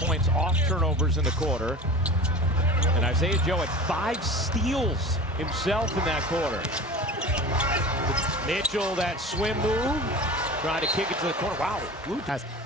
points off turnovers in the quarter. And Isaiah Joe had 5 steals himself in that quarter. Mitchell, that swim move, trying to kick it to the corner. Wow.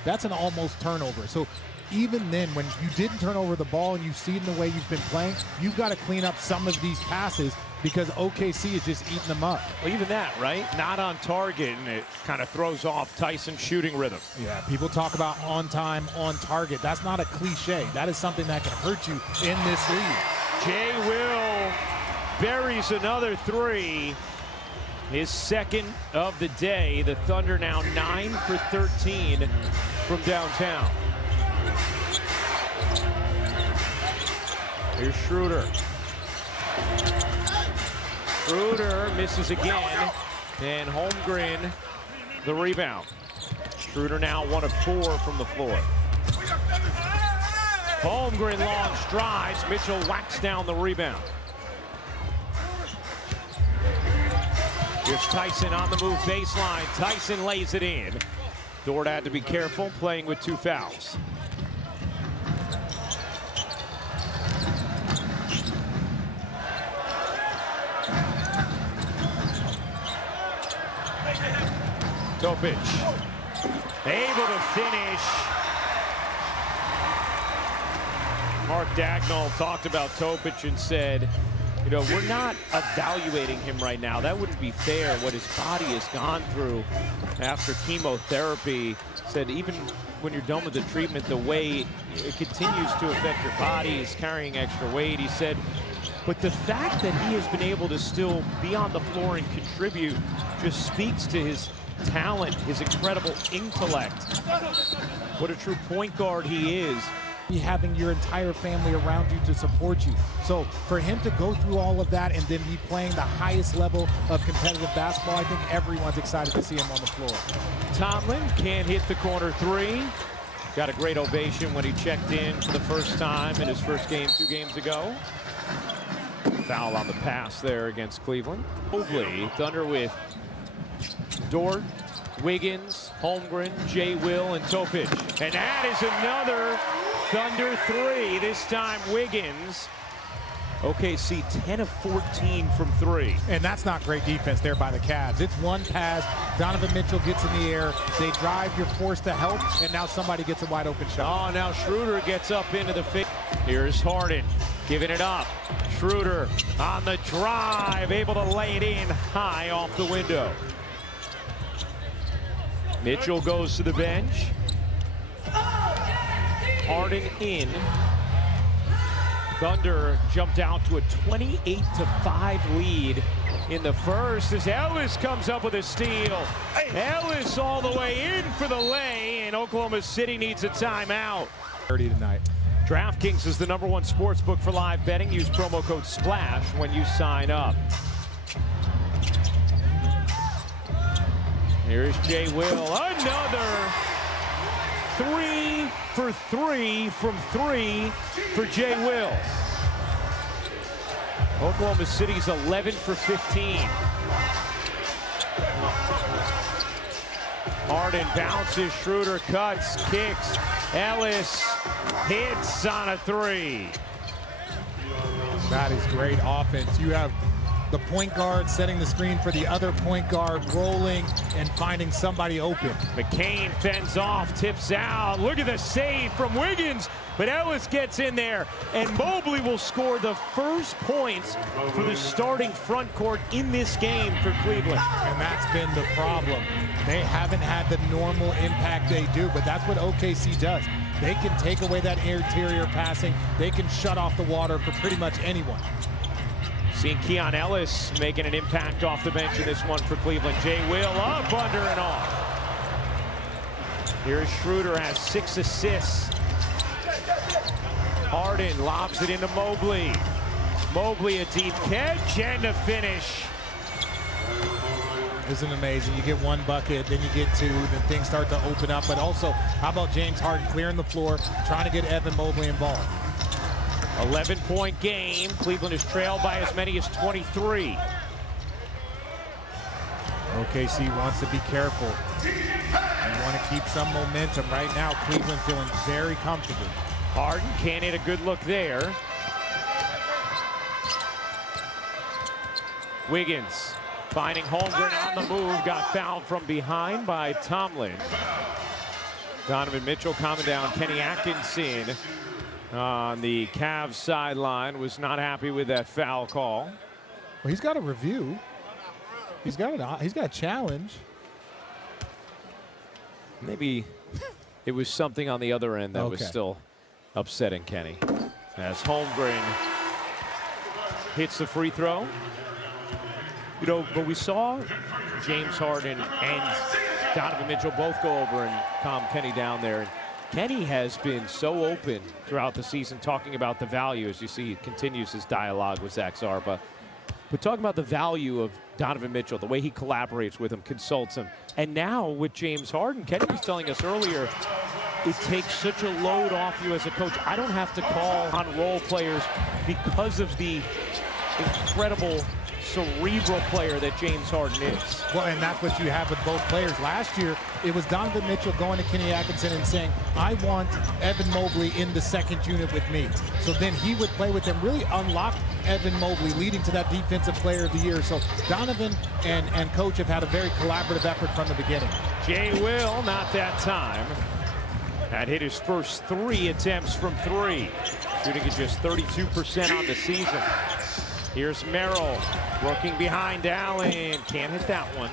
That's an almost turnover. So even then, when you didn't turn over the ball and you see it in the way you've been playing, you've got to clean up some of these passes because OKC is just eating them up. Well, even that, right? Not on target, and it kind of throws off Tyson's shooting rhythm. Yeah, people talk about on time, on target. That's not a cliche. That is something that can hurt you in this league. Jay Will buries another 3. His second of the day. The Thunder now 9 for 13 from downtown. Here's Schroeder. Schroeder misses again, and Holmgren the rebound. Schroeder now 1 of 4 from the floor. Holmgren long strides. Mitchell whacks down the rebound. Here's Tyson on the move baseline. Tyson lays it in. Dort had to be careful, playing with 2 fouls. Topic able to finish. Mark Dagnall talked about Topic and said, you know, we're not evaluating him right now. That wouldn't be fair, what his body has gone through after chemotherapy. Said even when you're done with the treatment, the way it continues to affect your body, is carrying extra weight. He said, but the fact that he has been able to still be on the floor and contribute just speaks to his talent, his incredible intellect. What a true point guard he is. Having your entire family around you to support you. So for him to go through all of that and then be playing the highest level of competitive basketball, I think everyone's excited to see him on the floor. Tomlin can't hit the corner 3. Got a great ovation when he checked in for the first time in his first game 2 games ago. Foul on the pass there against Cleveland. Mobley, Thunder with Dort, Wiggins, Holmgren, Jay Will, and Topic. And that is another Thunder 3. This time Wiggins. OKC 10 of 14 from 3. And that's not great defense there by the Cavs. It's one pass, Donovan Mitchell gets in the air, they drive, you're forced to help, and now somebody gets a wide open shot. Oh, now Schroeder gets up into the face. Here's Harden giving it up. Schroeder on the drive, able to lay it in high off the window. Mitchell goes to the bench. Harden in. Thunder jumped out to a 28-5 lead in the first as Ellis comes up with a steal. Ellis all the way in for the lay, and Oklahoma City needs a timeout. 30 tonight. DraftKings is the #1 sports book for live betting. Use promo code SPLASH when you sign up. Here's Jay Will. Another 3 for 3 from 3 for Jay Will. Oklahoma City's 11 for 15. Harden bounces, Schroeder cuts, kicks. Ellis hits on a 3. That is great offense. You have the point guard setting the screen for the other point guard, rolling and finding somebody open. McCain fends off, tips out. Look at the save from Wiggins, but Ellis gets in there, and Mobley will score the first points for the starting front court in this game for Cleveland. And that's been the problem. They haven't had the normal impact they do, but that's what OKC does. They can take away that interior passing. They can shut off the water for pretty much anyone. Seeing Keon Ellis making an impact off the bench in this one for Cleveland. Jay Will up, under, and off. Here's Schroeder, has 6 assists. Harden lobs it into Mobley. Mobley a deep catch and a finish. Isn't it amazing? You get 1 bucket, then you get 2, then things start to open up. But also, how about James Harden clearing the floor, trying to get Evan Mobley involved? 11-point game. Cleveland is trailed by as many as 23. OKC wants to be careful. They want to keep some momentum right now. Cleveland feeling very comfortable. Harden can't hit a good look there. Wiggins finding Holmgren on the move, got fouled from behind by Tomlin. Donovan Mitchell calming down Kenny Atkinson on the Cavs sideline, was not happy with that foul call. Well, he's got a review. He's got a challenge. Maybe it was something on the other end that was still upsetting Kenny. As Holmgren hits the free throw. You know, but we saw James Harden and Donovan Mitchell both go over and calm Kenny down there. And Kenny has been so open throughout the season talking about the value. As you see, he continues his dialogue with Zach Zarba. But talking about the value of Donovan Mitchell, the way he collaborates with him, consults him. And now with James Harden, Kenny was telling us earlier, it takes such a load off you as a coach. I don't have to call on role players because of the incredible cerebral player that James Harden is. Well, and that's what you have with both players. Last year, it was Donovan Mitchell going to Kenny Atkinson and saying, I want Evan Mobley in the second unit with me. So then he would play with them, really unlocked Evan Mobley, leading to that defensive player of the year. So Donovan and coach have had a very collaborative effort from the beginning. Jay Will, not that time. That hit his first 3 attempts from 3, shooting at just 32% on the season. Here's Merrill working behind Allen. Can't hit that one.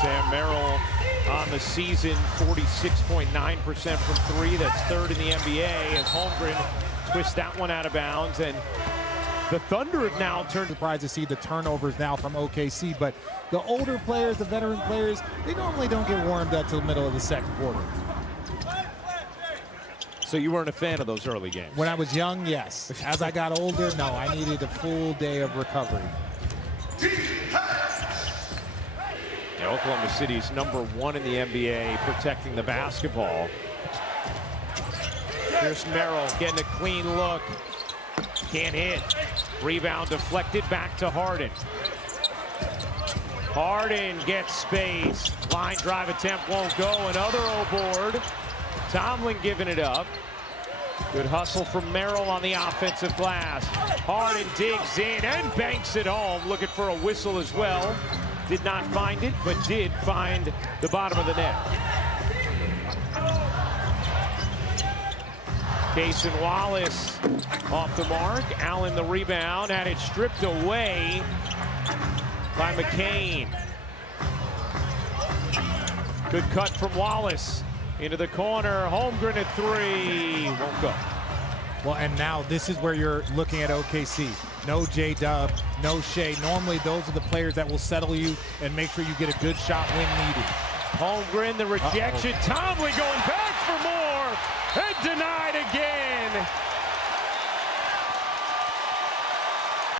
Sam Merrill on the season, 46.9% from 3. That's 3rd in the NBA as Holmgren twists that one out of bounds. And the Thunder have now turned. Surprised to see the turnovers now from OKC, but the older players, the veteran players, they normally don't get warmed up till the middle of the second quarter. So you weren't a fan of those early games? When I was young, yes. As I got older, no. I needed a full day of recovery. Yeah, Oklahoma City's #1 in the NBA, protecting the basketball. Here's Merrill getting a clean look. Can't hit. Rebound deflected back to Harden. Harden gets space. Line drive attempt won't go. Another O-board. Tomlin giving it up. Good hustle from Merrill on the offensive glass. Harden digs in and banks it home. Looking for a whistle as well. Did not find it, but did find the bottom of the net. Cason Wallace off the mark. Allen the rebound. Had it stripped away by McCain. Good cut from Wallace. Into the corner, Holmgren at 3, won't go. Well, and now this is where you're looking at OKC. No J-Dub, no Shea. Normally those are the players that will settle you and make sure you get a good shot when needed. Holmgren, the rejection. Tomlin going back for more and denied again.